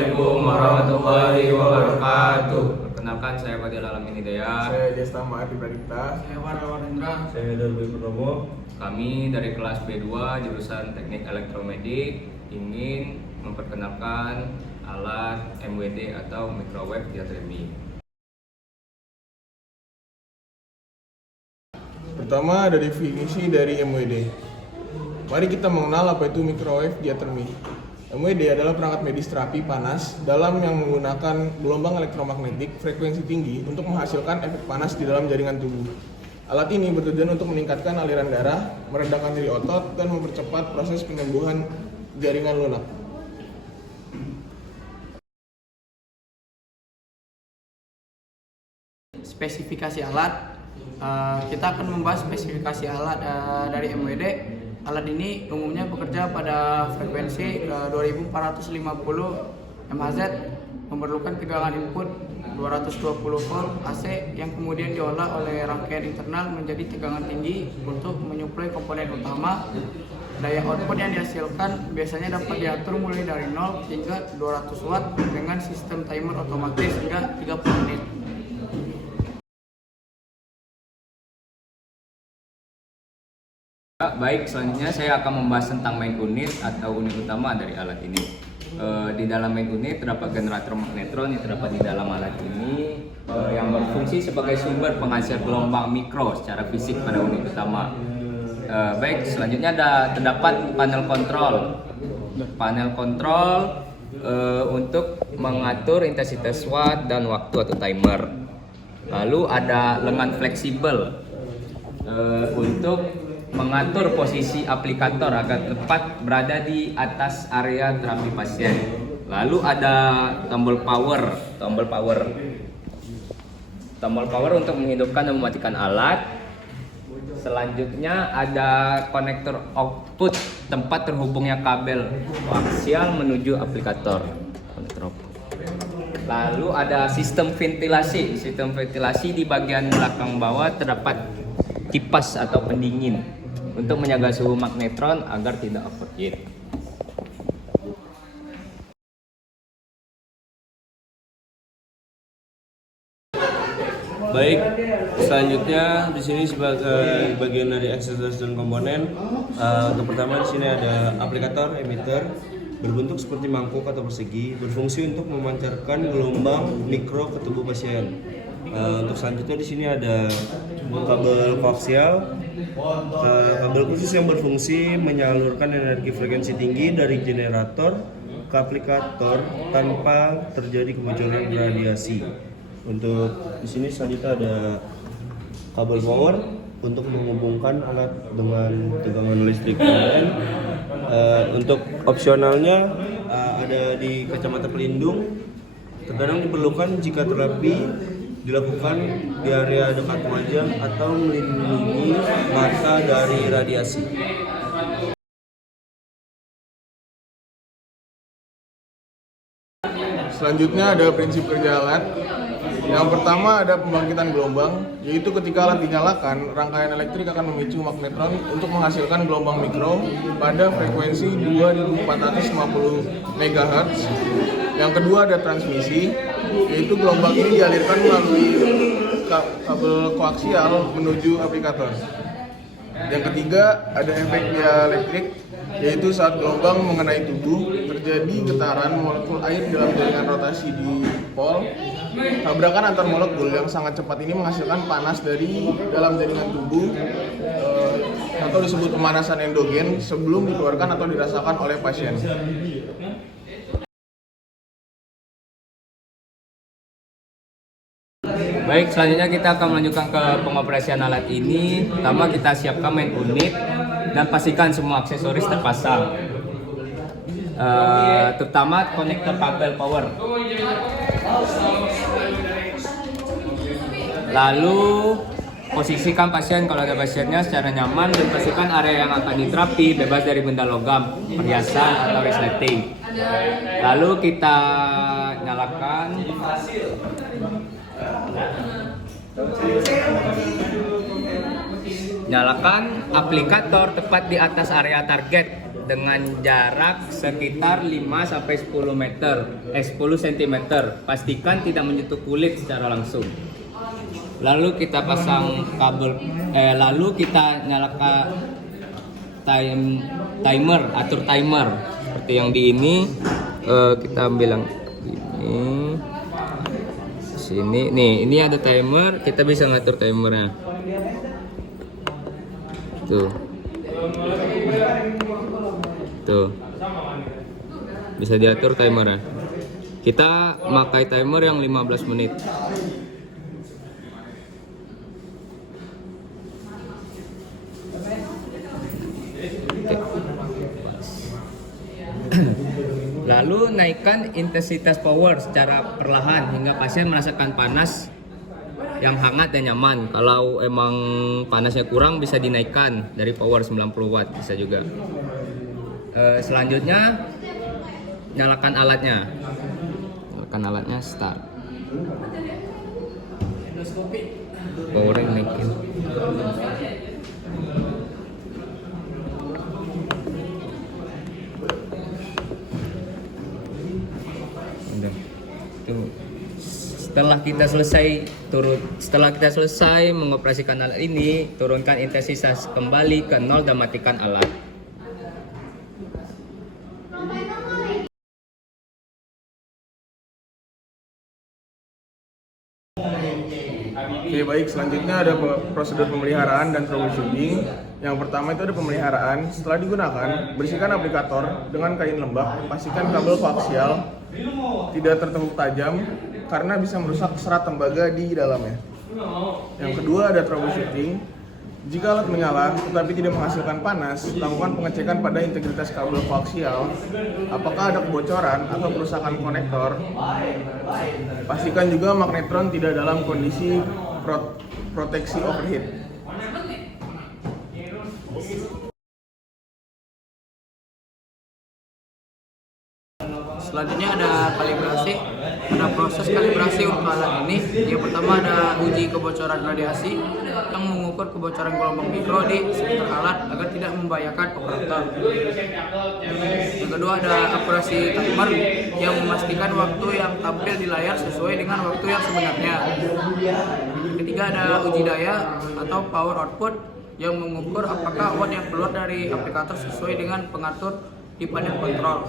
Assalamualaikum warahmatullahi wabarakatuh. Perkenalkan, saya Fadil Alamin Hidayat. Saya Desta Mahati Pradipta. Saya Warga Indra. Saya Darwi Purnomo. Kami dari kelas B2 jurusan Teknik Elektromedik ingin memperkenalkan alat MWD atau microwave diathermy. Pertama ada definisi dari MWD. Mari kita mengenal apa itu microwave diathermy. MWD adalah perangkat medis terapi panas dalam yang menggunakan gelombang elektromagnetik frekuensi tinggi untuk menghasilkan efek panas di dalam jaringan tubuh. Alat ini bertujuan untuk meningkatkan aliran darah, meredakan nyeri otot, dan mempercepat proses penyembuhan jaringan lunak. Spesifikasi alat, kita akan membahas spesifikasi alat dari MWD. Alat ini umumnya bekerja pada frekuensi 2450 MHz, memerlukan tegangan input 220 volt AC yang kemudian diolah oleh rangkaian internal menjadi tegangan tinggi untuk menyuplai komponen utama. Daya output yang dihasilkan biasanya dapat diatur mulai dari 0 hingga 200 watt dengan sistem timer otomatis hingga 30 menit. Baik, selanjutnya saya akan membahas tentang main unit atau unit utama dari alat ini. Di dalam main unit terdapat generator magnetron yang terdapat di dalam alat ini yang berfungsi sebagai sumber penghasil gelombang mikro secara fisik pada unit utama. Baik, selanjutnya terdapat panel kontrol. Panel kontrol untuk mengatur intensitas watt dan waktu atau timer. Lalu ada lengan fleksibel untuk mengatur posisi aplikator agar tepat berada di atas area terapi pasien. Lalu ada tombol power untuk menghidupkan dan mematikan alat. Selanjutnya ada konektor output, tempat terhubungnya kabel koaksial menuju aplikator. Lalu ada sistem ventilasi. Sistem ventilasi di bagian belakang bawah terdapat kipas atau pendingin untuk menjaga suhu magnetron agar tidak overheat. Baik, selanjutnya di sini sebagai bagian dari aksesoris dan komponen. Untuk pertama di sini ada aplikator emitter berbentuk seperti mangkuk atau persegi, berfungsi untuk memancarkan gelombang mikro ke tubuh pasien. Untuk selanjutnya di sini ada kabel koaksial, kabel khusus yang berfungsi menyalurkan energi frekuensi tinggi dari generator ke aplikator tanpa terjadi kebocoran radiasi. Untuk di sini selanjutnya ada kabel power untuk menghubungkan alat dengan tegangan listrik. Kemudian untuk opsionalnya ada di kacamata pelindung. Terkadang diperlukan jika terapi dilakukan di area dekat wajah atau melindungi mata dari radiasi. Selanjutnya ada prinsip kerja alat. Yang pertama ada pembangkitan gelombang, yaitu ketika alat dinyalakan, rangkaian elektrik akan memicu magnetron untuk menghasilkan gelombang mikro pada frekuensi 2450 MHz. Yang kedua ada transmisi, yaitu gelombang ini dialirkan melalui kabel koaksial menuju aplikator. Yang ketiga ada efek dielektrik, yaitu saat gelombang mengenai tubuh terjadi getaran molekul air dalam jaringan rotasi di pol. Tabrakan antar molekul yang sangat cepat ini menghasilkan panas dari dalam jaringan tubuh atau disebut pemanasan endogen sebelum dikeluarkan atau dirasakan oleh pasien. Baik, selanjutnya kita akan melanjutkan ke pengoperasian alat ini. Pertama kita siapkan main unit dan pastikan semua aksesoris terpasang, terutama konektor kabel power. Lalu posisikan pasien kalau ada pasiennya secara nyaman dan pastikan area yang akan diterapi bebas dari benda logam, perhiasan atau resleting. Lalu kita nyalakan. Nyalakan aplikator tepat di atas area target dengan jarak sekitar 5-10 meter, 10 cm. Pastikan tidak menyentuh kulit secara langsung. Lalu kita pasang kabel, lalu kita nyalakan timer, atur timer seperti yang di ini. Kita ambil yang ini, sini, nih, ini ada timer, kita bisa ngatur timernya. Tuh, bisa diatur timernya. Kita pakai timer yang 15 menit. Lalu naikkan intensitas power secara perlahan hingga pasien merasakan panas yang hangat dan nyaman. Kalau emang panasnya kurang bisa dinaikkan dari power 90 watt bisa juga. Selanjutnya nyalakan alatnya. Nyalakan alatnya, start. Powernya naikin. Udah. Tuh. Setelah kita selesai mengoperasikan alat ini, turunkan intensitas kembali ke 0 dan matikan alat. Oke, baik, selanjutnya ada prosedur pemeliharaan dan troubleshooting. Yang pertama itu ada pemeliharaan. Setelah digunakan, bersihkan aplikator dengan kain lembab. Pastikan kabel koaksial tidak tertepuk tajam karena bisa merusak serat tembaga di dalamnya. Yang kedua ada troubleshooting. Jika alat menyala tetapi tidak menghasilkan panas, lakukan pengecekan pada integritas kabel koaksial. Apakah ada kebocoran atau kerusakan konektor? Pastikan juga magnetron tidak dalam kondisi proteksi overheat. Selanjutnya ada kalibrasi. Ada proses kalibrasi untuk alat ini. Yang pertama ada uji kebocoran radiasi yang mengukur kebocoran gelombang mikro di sekitar alat agar tidak membahayakan operator. Yang kedua ada akurasi timer yang memastikan waktu yang tampil di layar sesuai dengan waktu yang sebenarnya. Ketiga ada uji daya atau power output yang mengukur apakah watt yang keluar dari aplikator sesuai dengan pengatur di panel kontrol.